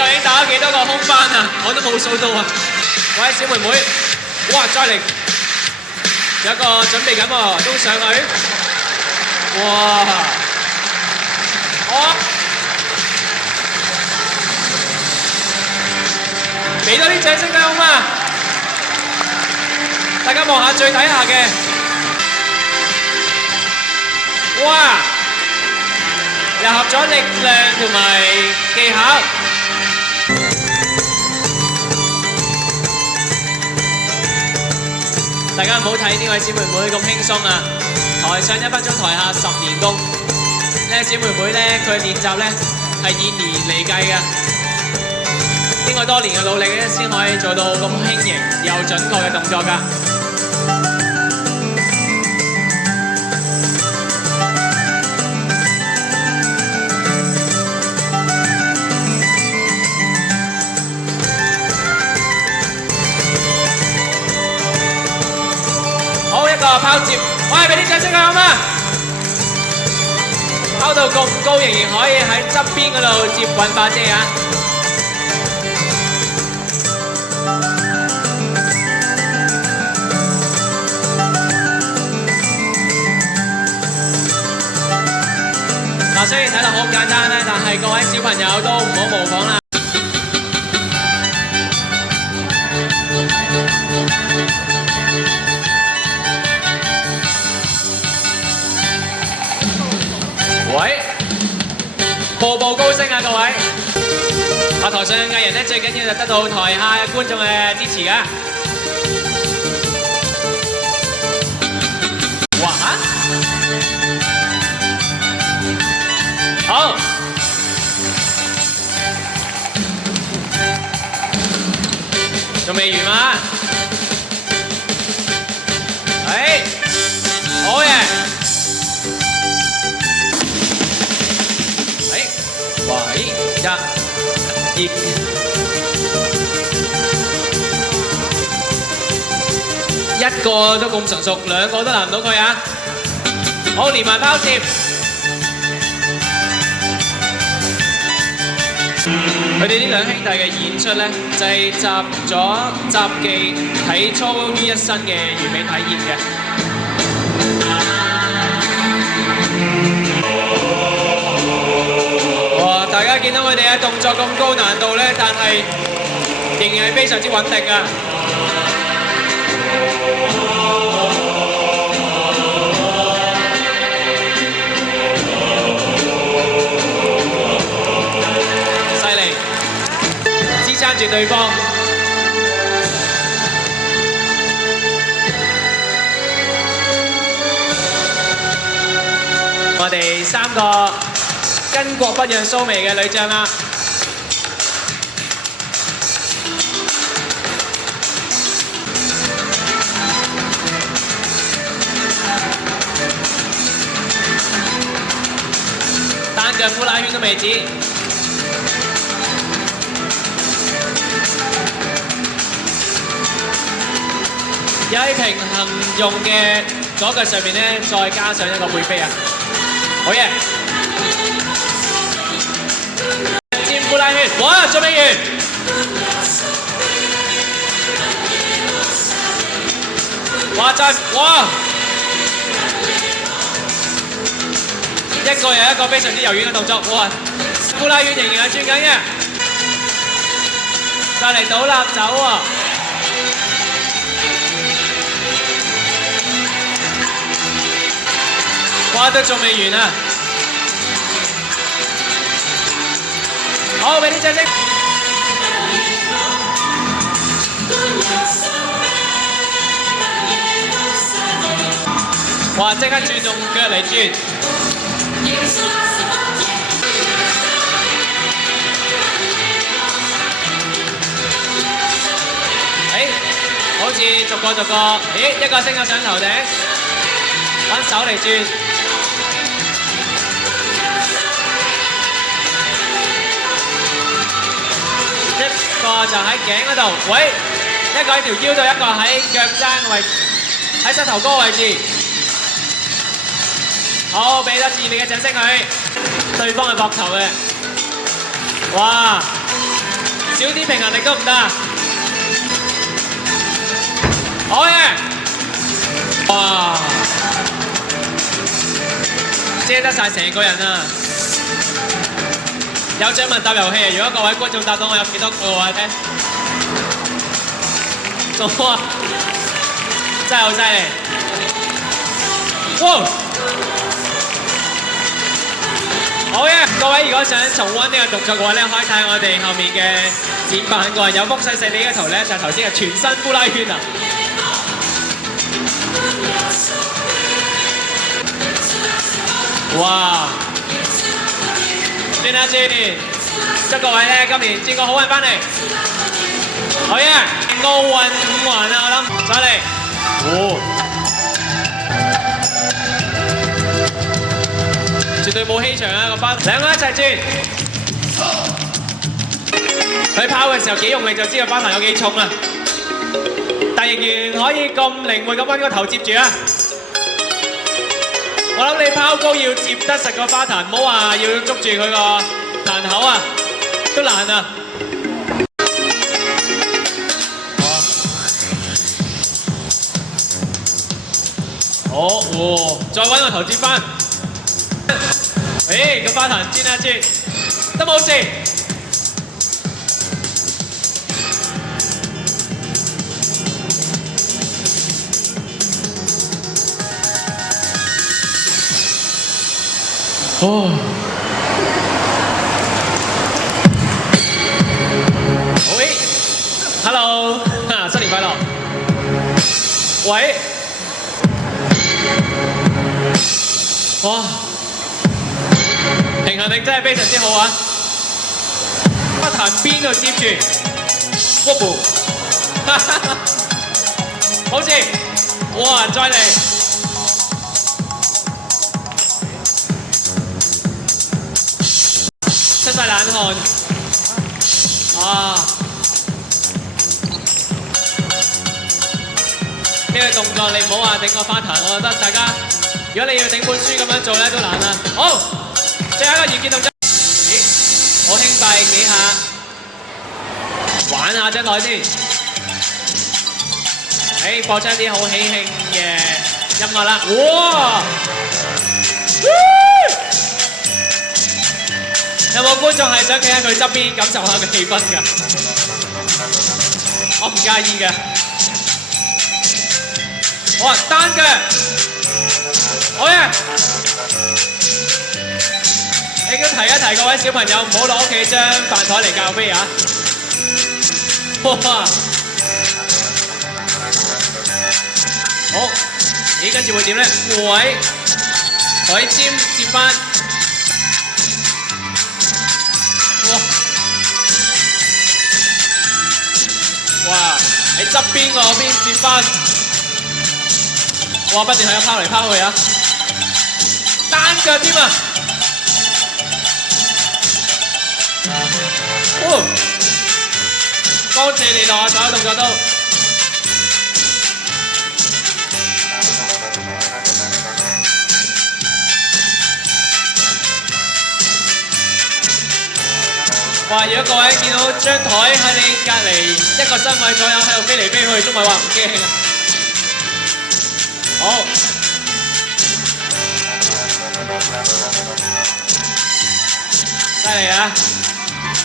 究竟打咗幾多個空翻啊？我都冇數到啊！各位小妹妹，哇，再嚟，有一個準備緊喎，都上去，哇！好，俾多啲掌聲啦，好嘛？大家望下最底下嘅，哇！又合咗力量同埋技巧。大家唔好睇呢位小妹妹咁輕鬆啊！台上1分鐘，台下10年功。呢位小妹妹咧，佢練習咧係以年嚟計嘅，經過多年嘅努力咧，先可以做到咁輕盈又準確嘅動作㗎。一個拋接，喂，俾啲掌聲佢好嗎？拋到咁高，仍然可以喺側邊嗰度接滾把遮啊！嗱，雖然睇落好簡單咧，但係各位小朋友都唔好模仿啦。喂，步步高升啊，各位！台上嘅藝人咧，最緊要就得到台下嘅觀眾嘅支持㗎。哇！好，仲未完嘛？好嘢！一個都咁純熟，兩個都難唔到佢啊！好，連埋拋接。佢哋呢兩兄弟嘅演出咧，就係集咗雜技、體操於一身嘅完美體現嘅。哇！大家見到佢哋嘅動作咁高難度咧，但係仍然係非常之穩定啊！犀利，支撐住對方。我哋3個巾幗不讓鬚眉嘅女將啦。單腳呼拉圈都未止。喺平衡用嘅左腳上面咧，再加上一個背飛啊！好嘢！尖呼拉圈，哇！仲未完。哇！哇！一個又一個非常之柔軟嘅動作，哇！呼拉圈仍然係轉緊嘅，再嚟倒立走喎。哇！都仲未完啊！好，俾啲掌聲。哇！即刻轉動腳嚟轉。好似逐個，咦，一個升咗上頭頂，揾手嚟轉。一個就喺頸嗰度，喂，一個喺條腰度，一個喺腳踭嘅位置，喺膝頭哥位置。好，俾多熱烈嘅掌聲佢，對方嘅膊頭嘅，哇！少啲平衡力都唔得啊！好嘅，哇，遮得晒成個人啊！有獎問答遊戲啊！如果各位觀眾答到我有幾多個嘅話咧，做啊！真係好犀利！哇！好嘅，各位如果想重溫呢個動作嘅話咧，可以睇我哋後面嘅展板個有幅細細啲嘅圖咧，就係頭先嘅全身呼啦圈啊！哇！轉下轉，祝各位咧今年轉個好運翻嚟。好嘅，奧運5環啊，我諗上嚟。哦！絕對冇氣場啊個班，兩個一齊轉。佢拋嘅時候幾用力就知個班彈有幾重啦。但仍然可以咁靈活咁揾個頭接住啊！我諗你拋高要接得實個花壇，唔好話要捉住佢個壇口啊，都難啊！好，再揾個頭接翻。誒，個花壇轉一轉，都冇事。哦，喂 ，Hello， 新年快樂。喂，哇，平衡力真係非常之好啊！花壇邊度接住 ，wobble， 好似，哇，再嚟。出晒冷汗，啊！呢個動作你唔好話頂個花壇，我覺得大家如果你要頂本書咁樣做咧都難啊！好，最後一個完結動作，咦，好輕快幾下，玩下張台先。誒，播出一啲好喜慶嘅音樂啦！哇！有冇觀眾係想企喺佢側邊感受下個氣氛㗎？我唔介意嘅。好啊，單腳，好嘅。你都提一提各位小朋友，唔好攞屋企張飯台嚟教飛啊！哇！好，咦，跟住會點咧？喂，海尖接翻。哇！喺側邊嗰邊接翻，哇！不斷係咁拋嚟拋去啊！單腳添啊！多謝你落下手動作都。哇！如果各位見到張台喺你隔離一個身位左右喺度飛嚟飛去，都咪話唔驚啊！好，犀利啊！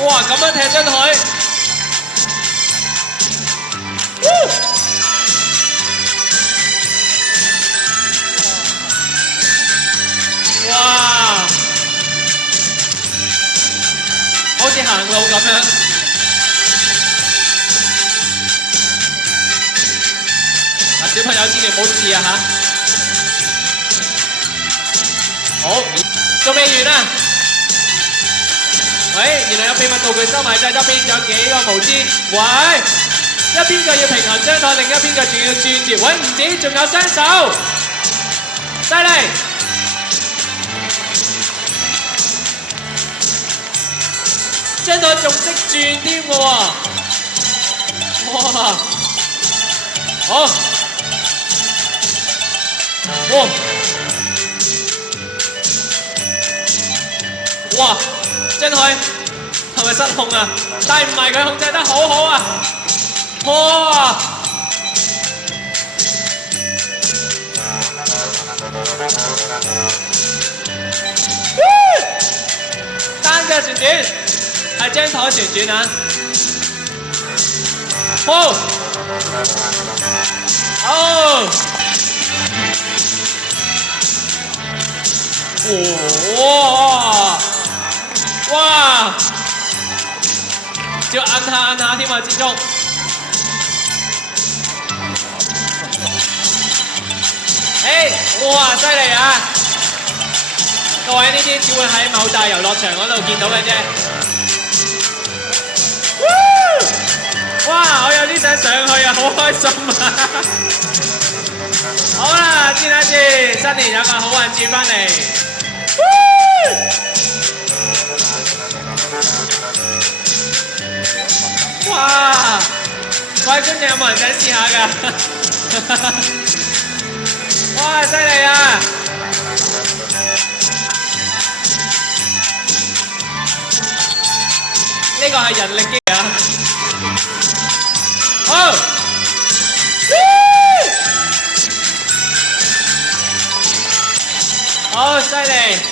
哇！咁樣踢張台，哇！好似行路咁樣。嗱，小朋友千祈唔好試啊嚇！好，仲未完啊！喂，原來有秘密道具收埋晒側邊，仲有幾個毛氈。喂，一邊個要平衡張台，另一邊個仲要轉住。喂，唔止，仲有雙手，犀利！張台仲識轉添嘅喎，哇！好，哇！哇！張台，係咪失控啊？但係唔係佢控制得好好啊！哇！單腳旋轉，係張台旋轉啊！好，好，哇！哇！要按下添啊，之中。哇！犀利啊！各位呢啲只會喺某大遊樂場嗰度見到嘅啫。哇！我有啲想上去啊，好開心啊！好啦，轉一轉，新年有個好運轉翻嚟。哇！各位觀眾有冇人想試下㗎？哇！犀利啊！呢個係人力機啊！好，好犀利！